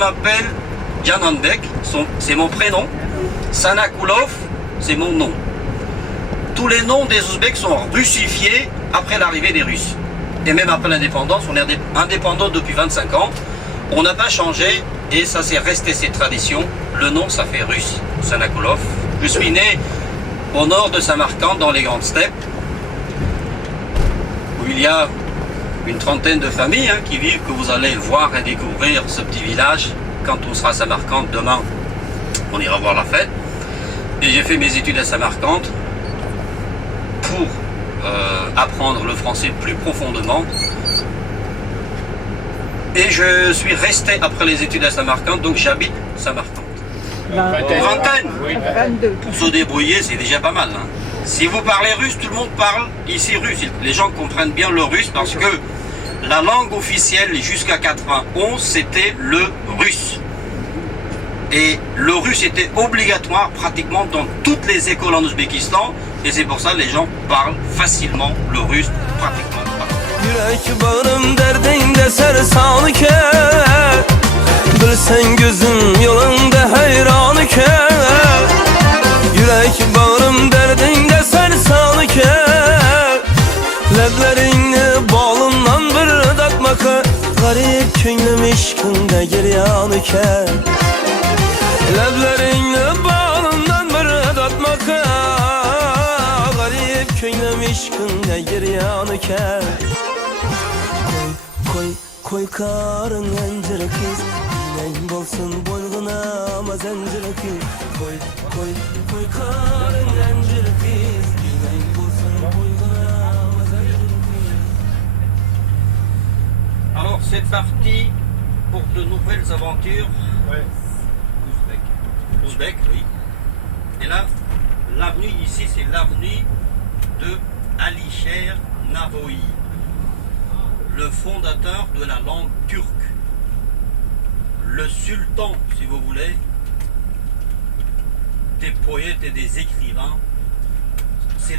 m'appelle Janandek, c'est mon prénom. Sanakoulov, c'est mon nom. Tous les noms des Ouzbeks sont russifiés après l'arrivée des Russes. Et même après l'indépendance, on est indépendant depuis 25 ans. On n'a pas changé et ça c'est resté cette tradition. Le nom, ça fait russe, Sanakoulov. Je suis né au nord de Samarcande, dans les grandes steppes, où il y a une trentaine de familles qui vivent, que vous allez voir et découvrir ce petit village. Quand on sera à Samarcande demain, on ira voir la fête. Et j'ai fait mes études à Samarcande pour apprendre le français plus profondément. Et je suis resté après les études à Samarcande, donc j'habite Samarcande. Vingtaine. Oui. 22. Pour se débrouiller, c'est déjà pas mal. Si vous parlez russe, tout le monde parle ici russe. Les gens comprennent bien le russe parce que la langue officielle jusqu'à 91, c'était le russe. Et le russe était obligatoire pratiquement dans toutes les écoles en Ouzbékistan. Et c'est pour ça que les gens parlent facilement le russe pratiquement partout. Yürek bağrım derdinde sersan iken Bilsen gözüm yolunda hayran iken Yürek bağrım derdinde sersan iken Leblerini bağlımdan bir datmaka Garip könlüm işkinde giryan iken Leblerini bağlımdan bir datmaka Garip könlüm işkinde giryan iken Koy karın encir kız Yine bolsun boynuna ama zencir kız Koy karın encir kız Yine bolsun boynuna ama zencir kız. Alors c'est parti pour de nouvelles aventures. Ouais. Ouzbek, oui. Et là, l'avenue ici, c'est l'avenue de Alisher Navoï, le fondateur de la langue turque, le sultan, si vous voulez, des poètes et des écrivains. C'est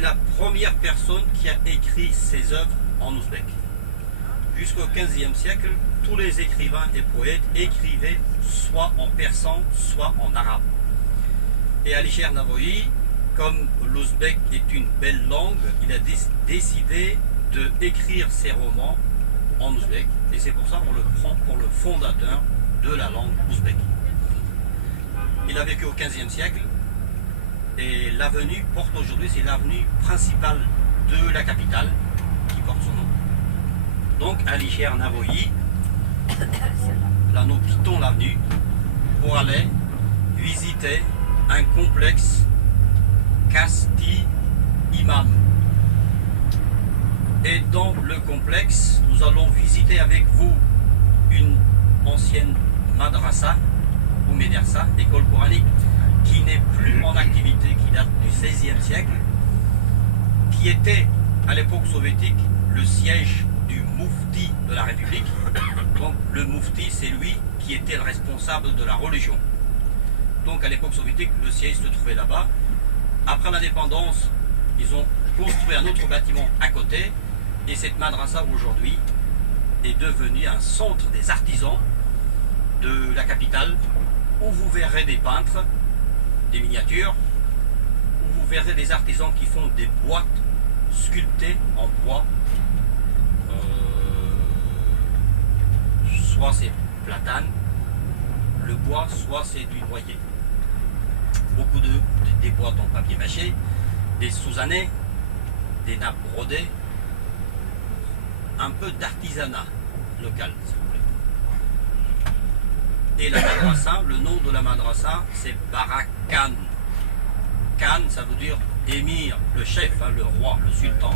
la première personne qui a écrit ses œuvres en ouzbek. Jusqu'au XVe siècle, tous les écrivains et poètes écrivaient soit en persan, soit en arabe. Et Alisher Navoï, comme l'ouzbek est une belle langue, il a décidé d'écrire ses romans en ouzbek, et c'est pour ça qu'on le prend pour le fondateur de la langue ouzbek. Il a vécu au XVe siècle, et l'avenue porte aujourd'hui, c'est l'avenue principale de la capitale qui porte son nom. Donc Alisher Navoï, là nous quittons l'avenue pour aller visiter un complexe Kasti Imam. Et dans le complexe, nous allons visiter avec vous une ancienne madrasa ou médersa, école coranique, qui n'est plus en activité, qui date du XVIe siècle, qui était à l'époque soviétique le siège du moufti de la République. Donc le moufti, c'est lui qui était le responsable de la religion. Donc à l'époque soviétique, le siège se trouvait là-bas. Après l'indépendance, ils ont construit un autre bâtiment à côté. Et cette madrasa aujourd'hui est devenue un centre des artisans de la capitale, où vous verrez des peintres, des miniatures, où vous verrez des artisans qui font des boîtes sculptées en bois. Soit c'est platane, le bois, soit c'est du noyer. Beaucoup des boîtes en papier mâché, des sous-années, des nappes brodées, un peu d'artisanat local, si vous voulez. Et la madrasa, le nom de la madrasa, c'est Barakan. Khan, ça veut dire émir, le chef, le roi, le sultan.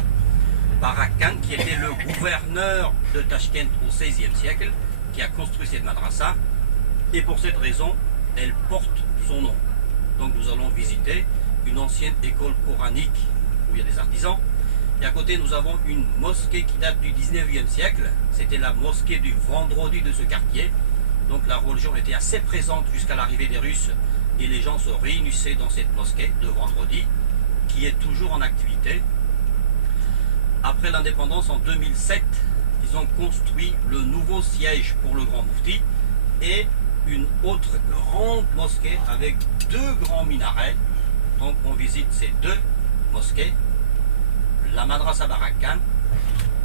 Barakan, qui était le gouverneur de Tachkent au XVIe siècle, qui a construit cette madrasa. Et pour cette raison, elle porte son nom. Donc nous allons visiter une ancienne école coranique où il y a des artisans. Et à côté, nous avons une mosquée qui date du 19e siècle. C'était la mosquée du vendredi de ce quartier. Donc la religion était assez présente jusqu'à l'arrivée des Russes. Et les gens se réunissaient dans cette mosquée de vendredi, qui est toujours en activité. Après l'indépendance, en 2007, ils ont construit le nouveau siège pour le Grand Moufti. et une autre grande mosquée avec 2 grands minarets. Donc on visite ces 2 mosquées, la madrasa Barakkan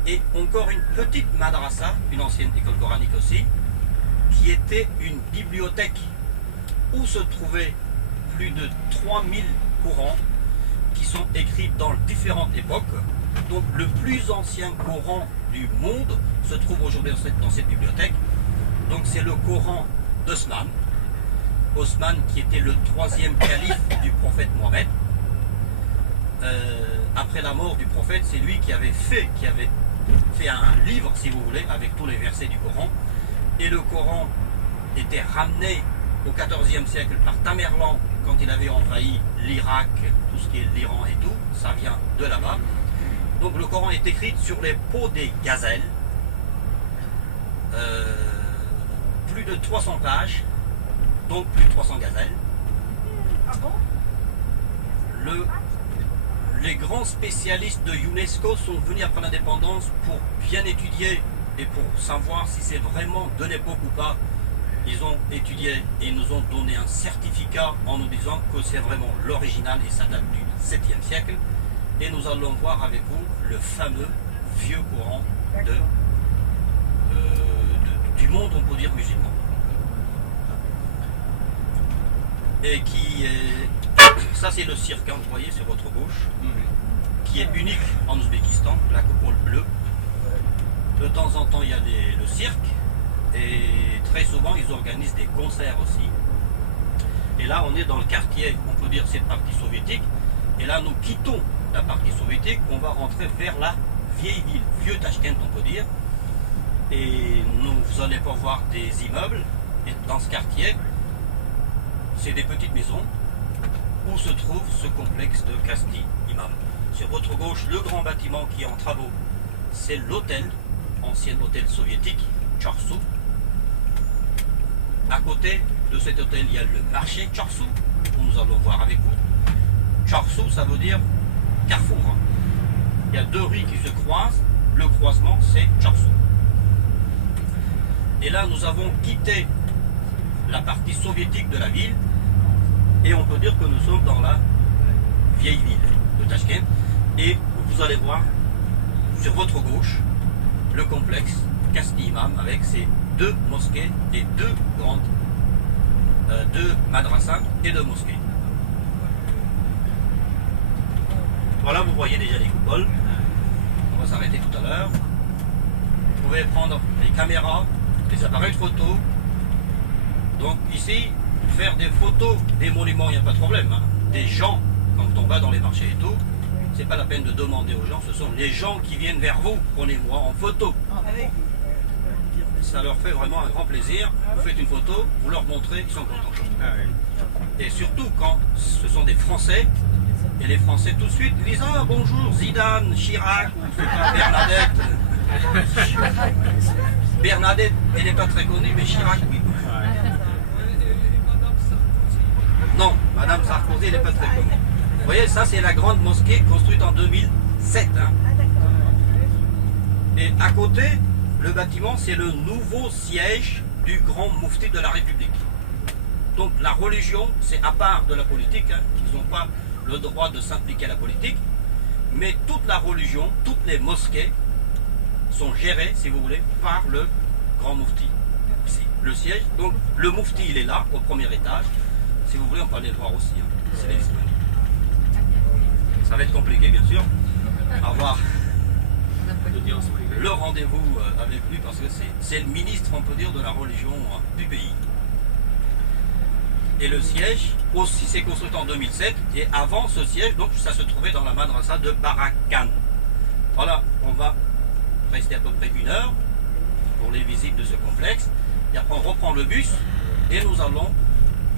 et encore une petite madrasa, une ancienne école coranique aussi, qui était une bibliothèque où se trouvaient plus de 3000 Corans qui sont écrits dans différentes époques. Donc le plus ancien Coran du monde se trouve aujourd'hui dans cette bibliothèque. Donc c'est le Coran d'Osman. Osman qui était le 3e calife du prophète Mohammed. Après la mort du prophète, c'est lui qui avait fait un livre, si vous voulez, avec tous les versets du Coran. Et le Coran était ramené au XIVe siècle par Tamerlan quand il avait envahi l'Irak, tout ce qui est l'Iran et tout, ça vient de là-bas. Donc le Coran est écrit sur les peaux des gazelles, plus de 300 pages, donc plus de 300 gazelles. Ah bon? Les grands spécialistes de UNESCO sont venus après l'indépendance pour bien étudier et pour savoir si c'est vraiment de l'époque ou pas. Ils ont étudié et ils nous ont donné un certificat en nous disant que c'est vraiment l'original et ça date du 7e siècle. Et nous allons voir avec vous le fameux vieux Coran du monde, on peut dire, musulman. Et qui est... Ça c'est le cirque, hein, vous voyez sur votre gauche, qui est unique en Ouzbékistan, la coupole bleue. De temps en temps il y a le cirque. Et très souvent, ils organisent des concerts aussi. Et là, on est dans le quartier, on peut dire, cette partie soviétique. Et là, nous quittons la partie soviétique, on va rentrer vers la vieille ville, vieux Tachkent, on peut dire. Et vous allez pas voir des immeubles. Et dans ce quartier, c'est des petites maisons où se trouve ce complexe de Kasti Imam. Sur votre gauche, le grand bâtiment qui est en travaux, c'est l'hôtel, ancien hôtel soviétique, Chorsu. À côté de cet hôtel, il y a le marché Chorsu, que nous allons voir avec vous. Chorsu, ça veut dire carrefour. Il y a 2 rues qui se croisent, le croisement c'est Chorsu. Et là, nous avons quitté la partie soviétique de la ville, et on peut dire que nous sommes dans la vieille ville de Tachkent. Et vous allez voir sur votre gauche le complexe Kasti Imam avec ses 2 mosquées et 2 grandes, 2 madrasas et 2 mosquées. Voilà, vous voyez déjà les coupoles. On va s'arrêter tout à l'heure. Vous pouvez prendre les caméras, les appareils de photo. Donc ici, faire des photos des monuments, il n'y a pas de problème. Hein. Des gens, quand on va dans les marchés et tout, c'est pas la peine de demander aux gens, ce sont les gens qui viennent vers vous. Prenez-moi en photo. Ça leur fait vraiment un grand plaisir. Vous faites une photo, vous leur montrez, ils sont contents. Et surtout quand ce sont des Français, et les Français tout de suite ils disent « Ah bonjour Zidane, Chirac, ou Bernadette. » Bernadette, elle n'est pas très connue, mais Chirac, oui. Non, Madame Sarkozy, elle n'est pas très connue. Vous voyez, ça c'est la grande mosquée construite en 2007. Hein. Et à côté, le bâtiment, c'est le nouveau siège du grand moufti de la République. Donc la religion, c'est à part de la politique. Hein. Ils n'ont pas le droit de s'impliquer à la politique. Mais toute la religion, toutes les mosquées sont gérées, si vous voulez, par le grand moufti. Ici, le siège. Donc le moufti, il est là, au premier étage. Si vous voulez, on peut aller le voir aussi. Hein. C'est les disponibles. Ça va être compliqué, bien sûr. Au revoir. Le rendez-vous avec lui parce que c'est le ministre, on peut dire, de la religion du pays. Et le siège aussi s'est construit en 2007 et avant ce siège, donc ça se trouvait dans la madrasa de Barakkan. Voilà, on va rester à peu près 1 heure pour les visites de ce complexe et après on reprend le bus et nous allons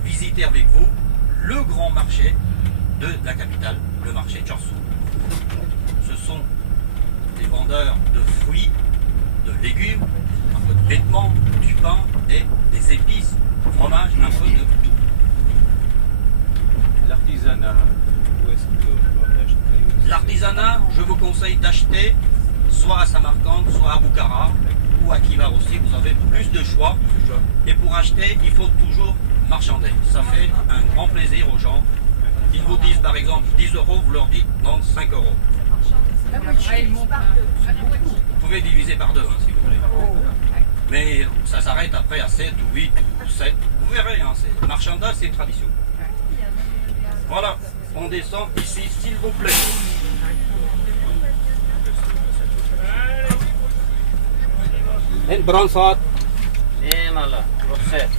visiter avec vous le grand marché de la capitale, le marché Chorsu. Ce sont des vendeurs de fruits, de légumes, un peu de vêtements, du pain et des épices, fromage, un peu de tout. L'artisanat, où est-ce qu'on acheter? L'artisanat, je vous conseille d'acheter soit à Samarcande, soit à Boukhara, ou à Kivar aussi, vous avez plus de choix. Et pour acheter, il faut toujours marchander. Ça fait un grand plaisir aux gens. Ils vous disent par exemple 10 euros, vous leur dites non, 5 euros. Vous pouvez diviser par deux hein, si vous voulez. Mais ça s'arrête après à 7 ou 8 ou 7. Vous verrez, hein, le marchandage c'est une tradition. Voilà, on descend ici s'il vous plaît. En brandvat. Helemaal, opzet.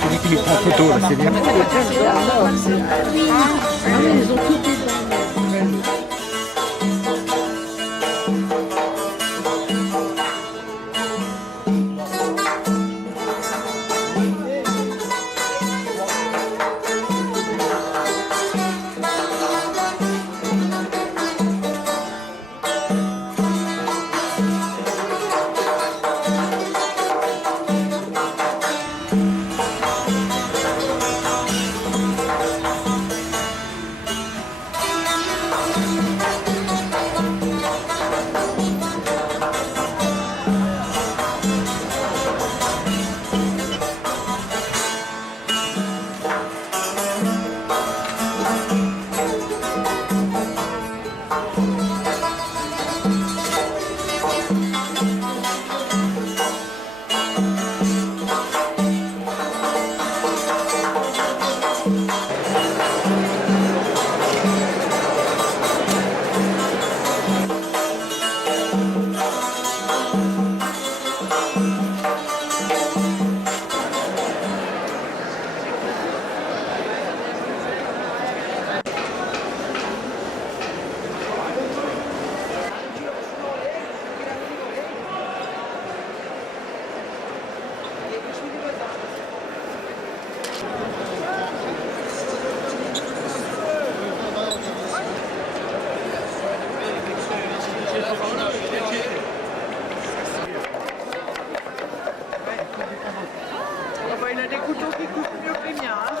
Celui qui lui prend photo, là, c'est bien. Ils ont tout des Il a des couteaux qui coupent mieux que les miens. Hein.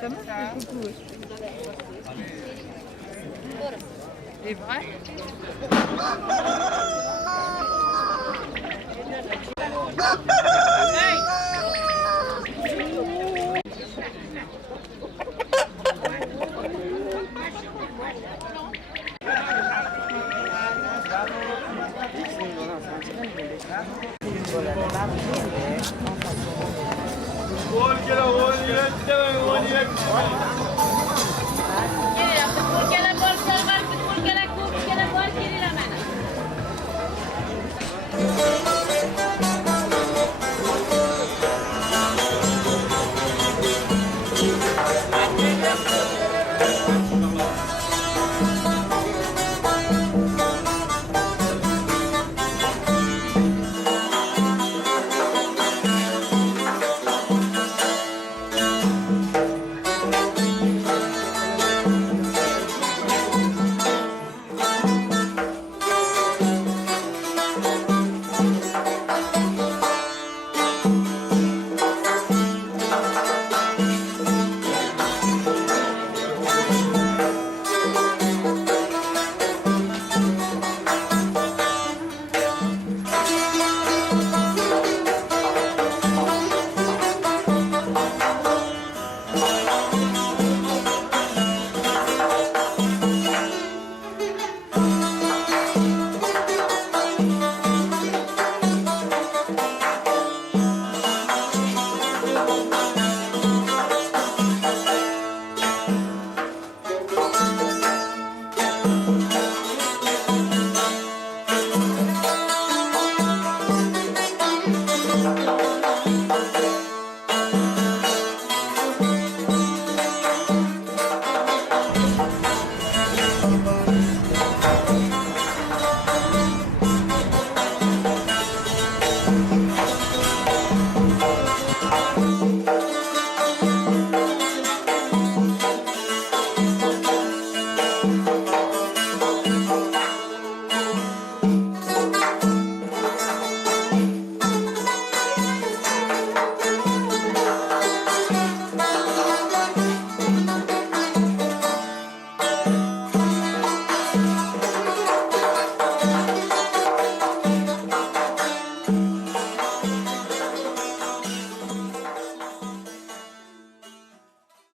Ça marche le coucou. C'est vrai? Gol, get a one,